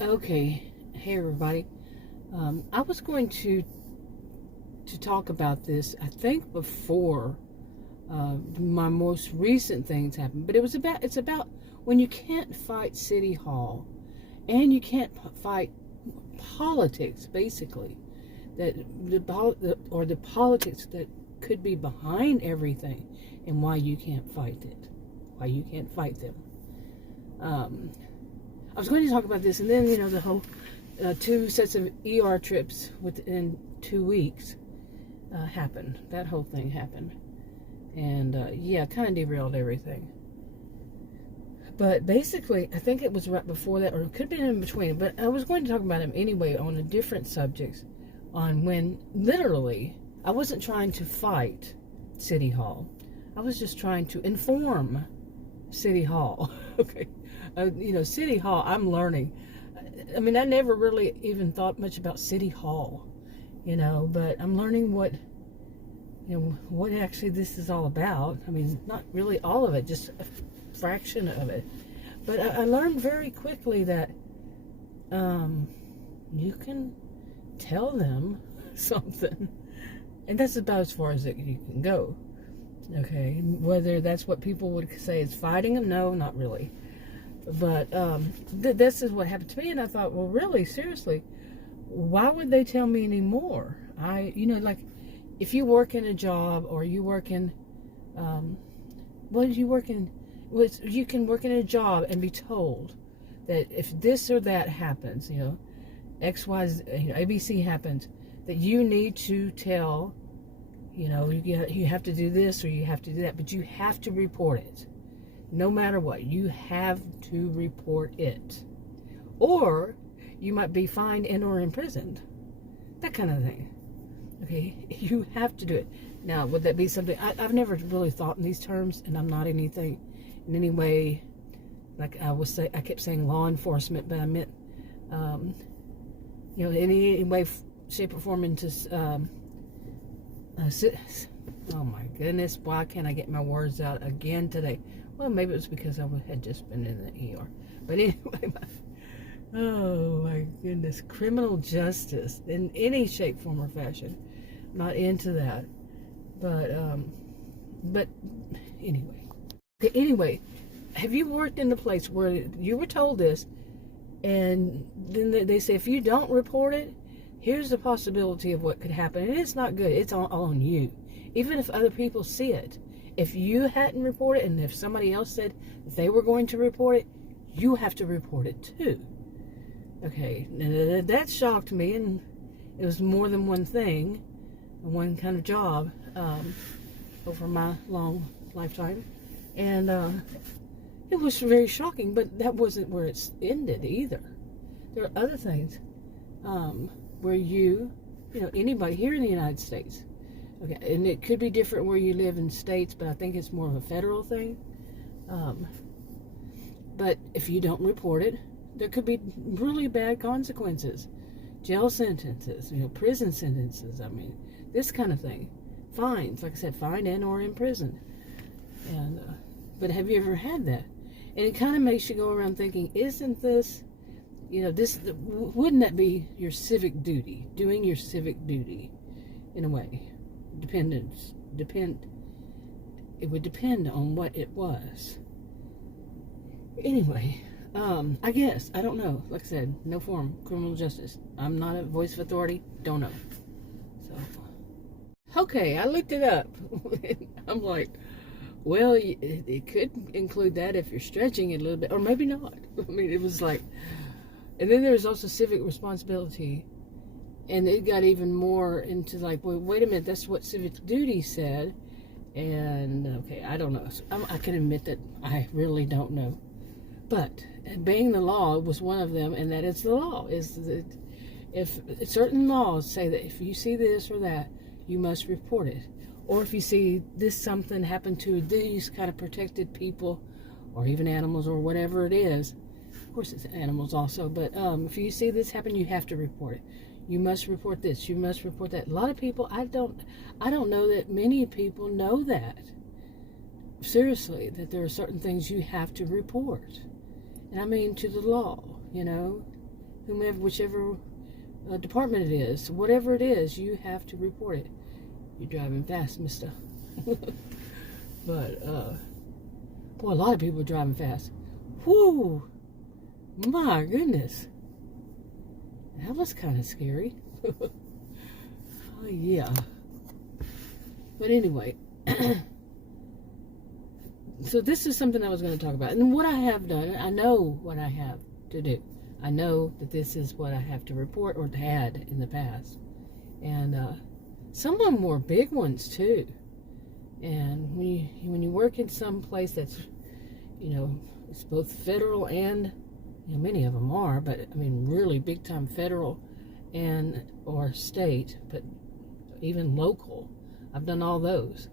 Okay, hey everybody. I was going to talk about this. I think before my most recent things happened, but it's about when you can't fight City Hall and you can't fight politics, basically that the politics that could be behind everything, and why you can't fight it, why you can't fight them. I was going to talk about this, and then the whole 2 sets of ER trips within 2 weeks happened. That whole thing happened, and kind of derailed everything. But basically, I think it was right before that, or it could have been in between. But I was going to talk about him anyway on a different subject, on when literally I wasn't trying to fight City Hall. I was just trying to inform City Hall. Okay. City Hall, I'm learning. I mean, I never really even thought much about City Hall, but I'm learning what actually this is all about. I mean, not really all of it, just a fraction of it. But I learned very quickly that you can tell them something, and that's about as far as you can go. Okay, whether that's what people would say is fighting them, no, not really. But this is what happened to me, and I thought, well, really, seriously, why would they tell me anymore? Like, if you work in a job, or you work in, you can work in a job and be told that if this or that happens, X, Y, Z, ABC happens, that you need to tell, you have to do this or you have to do that, but you have to report it. No matter what, you have to report it. Or you might be fined and or imprisoned. That kind of thing. Okay, you have to do it. Now, would that be something, I've never really thought in these terms, and I'm not in any way, like I kept saying law enforcement, but I meant, in any way, shape, or form into, oh my goodness, why can't I get my words out again today? Well, maybe it was because I had just been in the ER. But anyway, oh my goodness, criminal justice in any shape, form, or fashion. I'm not into that. But anyway. Anyway, have you worked in a place where you were told this, and then they say if you don't report it, here's the possibility of what could happen, and it's not good. It's all on you. Even if other people see it, if you hadn't reported, and if somebody else said they were going to report it, you have to report it too. Okay, that shocked me, and it was more than one thing, one kind of job over my long lifetime, and it was very shocking. But that wasn't where it ended either. There are other things where anybody here in the United States. Okay, and it could be different where you live in states, but I think it's more of a federal thing. But if you don't report it, there could be really bad consequences. Jail sentences, prison sentences, this kind of thing. Fines, like I said, fined and or imprisoned. And, but have you ever had that? And it kind of makes you go around thinking, isn't this, wouldn't that be your civic duty, doing your civic duty in a way? It would depend on what it was. Anyway, I guess, I don't know. Like I said, no form, criminal justice. I'm not a voice of authority, don't know. So, okay, I looked it up. I'm like, well, it could include that if you're stretching it a little bit, or maybe not. It was like, and then there's also civic responsibility. And it got even more into like, well, wait a minute, that's what civic duty said. And, okay, I don't know. So I can admit that I really don't know. But obeying the law was one of them, and that is the law. Is that if certain laws say that if you see this or that, you must report it. Or if you see this something happen to these kind of protected people, or even animals, or whatever it is. Of course, it's animals also. But if you see this happen, you have to report it. You must report this. You must report that. A lot of people, I don't know that many people know that. Seriously, that there are certain things you have to report. And I mean to the law, whomever, whichever department it is, whatever it is, you have to report it. You're driving fast, mister. But, boy, a lot of people are driving fast. Whoo! My goodness. That was kind of scary. Oh, yeah. But anyway, so this is something I was going to talk about. And what I have done, I know what I have to do. I know that this is what I have to report or had in the past. And some of them were big ones, too. And when you work in some place that's, it's both federal and, many of them are, but I mean really big time federal and or state, but even local. I've done all those.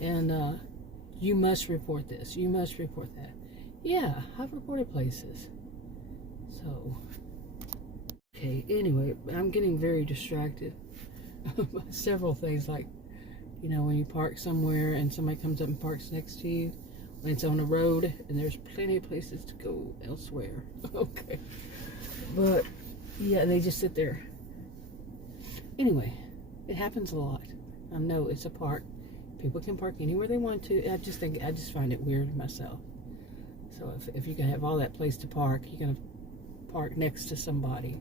And you must report this. You must report that. Yeah, I've reported places. So, okay, anyway, I'm getting very distracted by several things, like, when you park somewhere and somebody comes up and parks next to you, when it's on a road, and there's plenty of places to go elsewhere. Okay. But, yeah, they just sit there. Anyway, it happens a lot. I know it's a park. People can park anywhere they want to. I just find it weird myself. So if you can have all that place to park, you're going to park next to somebody.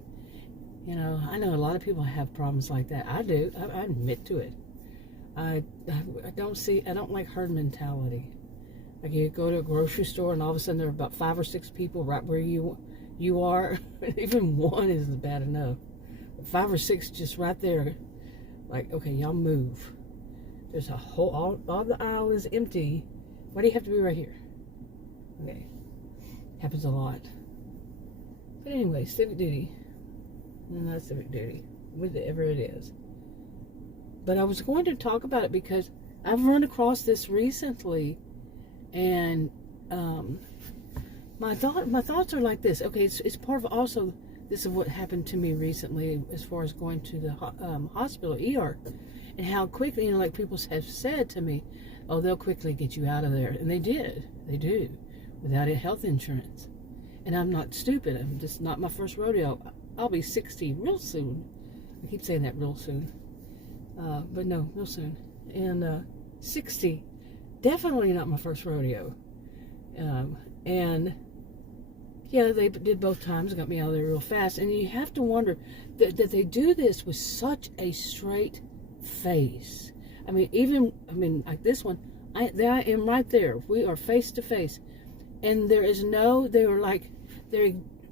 I know a lot of people have problems like that. I do. I admit to it. I don't like herd mentality. Like you go to a grocery store and all of a sudden there are about 5 or 6 people right where you are. Even one isn't bad enough. But 5 or 6 just right there. Like, okay, y'all move. There's a whole, all the aisle is empty. Why do you have to be right here? Okay. Happens a lot. But anyway, civic duty. Not civic duty. Whatever it is. But I was going to talk about it because I've run across this recently. And my thoughts are like this. Okay, it's part of also this of what happened to me recently as far as going to the hospital, ER. And how quickly, like people have said to me, oh, they'll quickly get you out of there. And they did. They do. Without health insurance. And I'm not stupid. I'm just not my first rodeo. I'll be 60 real soon. I keep saying that real soon. But no, real soon. And 60. Definitely not my first rodeo. And yeah, they did both times. Got me out of there real fast. And you have to wonder that they do this with such a straight face. I mean, like this one, I am right there. We are face to face. And they're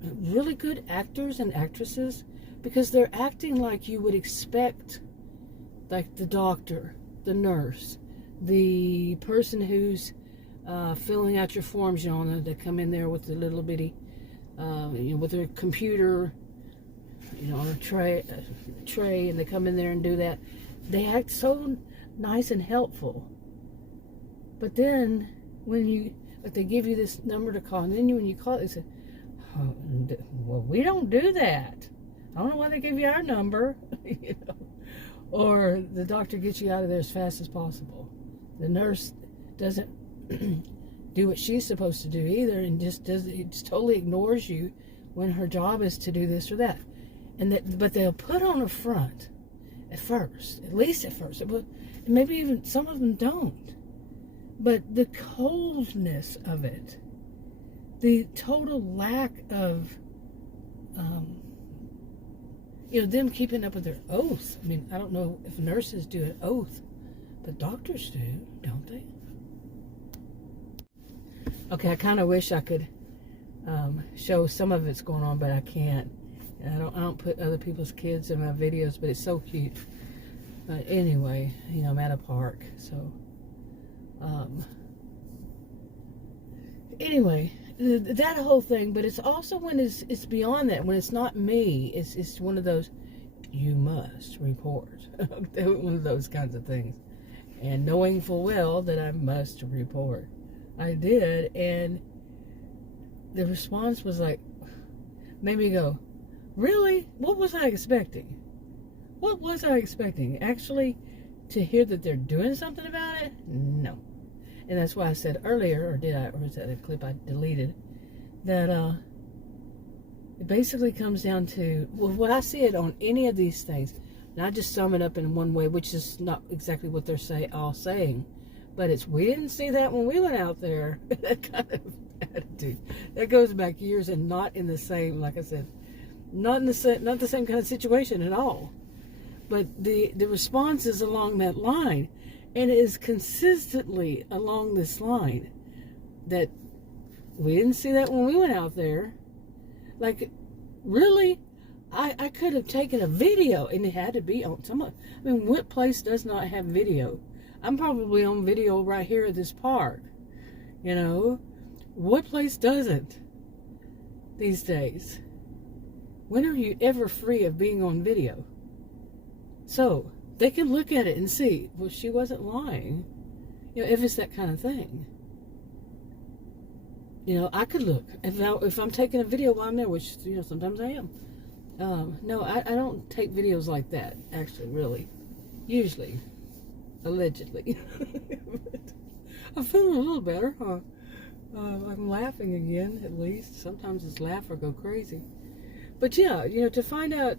really good actors and actresses because they're acting like you would expect, like the doctor, the nurse, the person who's filling out your forms, they come in there with the little bitty, with their computer, on a tray, and they come in there and do that. They act so nice and helpful. But then when they give you this number to call, and then when you call it, they say, oh, well, we don't do that. I don't know why they gave you our number, Or the doctor gets you out of there as fast as possible. The nurse doesn't do what she's supposed to do either, and just totally ignores you when her job is to do this or that. But they'll put on a front at least at first. But maybe even some of them don't. But the coldness of it, the total lack of, them keeping up with their oath. I mean, I don't know if nurses do an oath, but doctors do, don't they? Okay, I kind of wish I could show some of it's going on, but I can't. I don't put other people's kids in my videos, but it's so cute. But anyway, I'm at a park, so anyway, that whole thing. But it's also when it's beyond that, when it's not me. It's one of those, you must report. One of those kinds of things, and knowing full well that I must report. I did, and the response was like, made me go, really? What was I expecting? What was I expecting? Actually, to hear that they're doing something about it? No. And that's why I said earlier, or is that a clip I deleted, that It basically comes down to, well, what I see it on any of these things, and I just sum it up in one way, which is not exactly what they're all saying, but it's, we didn't see that when we went out there. That kind of attitude. That goes back years and not in the same, like I said, not the same kind of situation at all. But the response is along that line, and it is consistently along this line that we didn't see that when we went out there. Like, really? I could have taken a video, and it had to be on some. I mean, what place does not have video? I'm probably on video right here at this park. You know, what place doesn't these days? When are you ever free of being on video? So they can look at it and see, well, she wasn't lying. You know, if it's that kind of thing. You know, I could look. If I'm taking a video while I'm there, which, you know, sometimes I am. No, I don't take videos like that, actually, really. Usually. Allegedly. I'm feeling a little better. I'm laughing again, at least. Sometimes it's laugh or go crazy. But yeah, you know, to find out,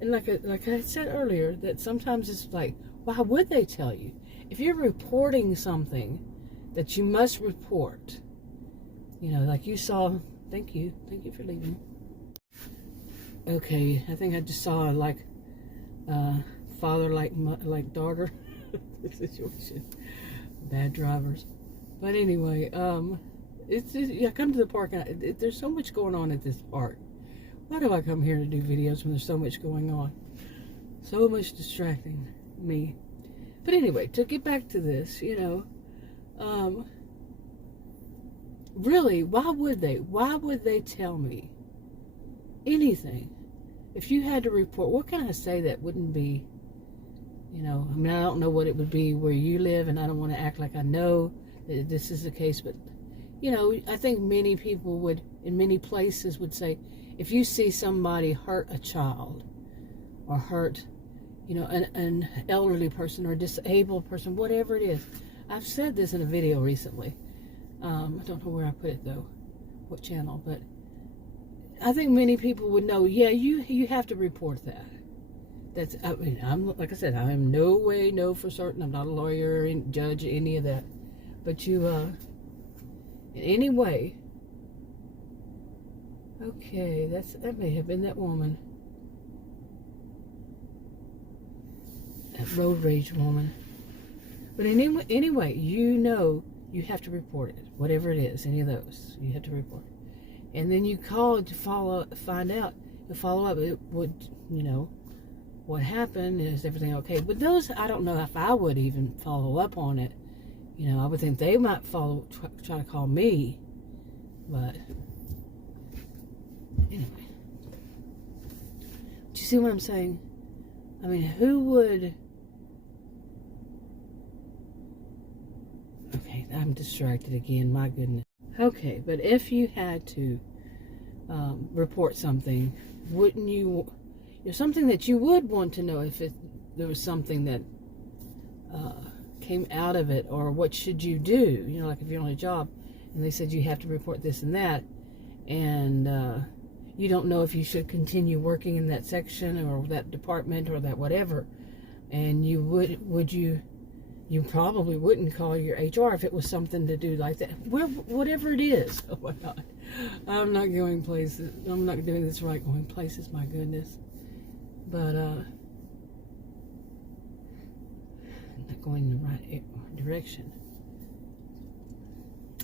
and like I said earlier, that sometimes it's like, why would they tell you? If you're reporting something that you must report, you know, like you saw, thank you for leaving. Okay, I think I just saw like father like daughter situation. Bad drivers. But anyway, I come to the park and there's so much going on at this park. Why do I come here to do videos when there's so much going on? So much distracting me. But anyway, to get back to this, you know, really, why would they? Why would they tell me anything? If you had to report, what can I say that wouldn't be, you know, I mean, I don't know what it would be where you live, and I don't want to act like I know that this is the case, but, you know, I think many people would, in many places, would say, if you see somebody hurt a child or hurt, you know, an elderly person or a disabled person, whatever it is. I've said this in a video recently. I don't know where I put it, though, what channel, but I think many people would know, yeah, you have to report that. That's, I mean, like I said, I am no way, no for certain. I'm not a lawyer, judge, any of that. But you, in any way, okay, that may have been that woman. That road rage woman. But anyway, you know you have to report it. Whatever it is, any of those, you have to report it. And then you call to find out, to follow up. It would, you know, what happened, is everything okay? But those, I don't know if I would even follow up on it. You know, I would think they might try to call me. But anyway, do you see what I'm saying? I mean, who would? Okay, I'm distracted again. My goodness. Okay, but if you had to report something, wouldn't you? There's something that you would want to know if there was something that came out of it, or what should you do? You know, like if you're on a job and they said you have to report this and that, and you don't know if you should continue working in that section or that department or that whatever, and you probably wouldn't call your HR if it was something to do like that. Whatever it is. Oh my God. I'm not going places. I'm not doing this right going places, my goodness. But, I'm not going in the right direction.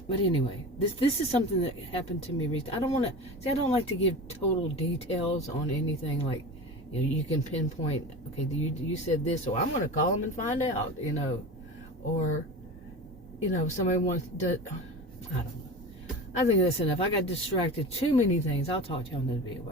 But anyway, this is something that happened to me recently. I don't like to give total details on anything, like, you know, you can pinpoint, okay, you said this, so I'm going to call them and find out, you know, or, you know, somebody wants to, I don't know. I think that's enough. I got distracted too many things. I'll talk to you on the video.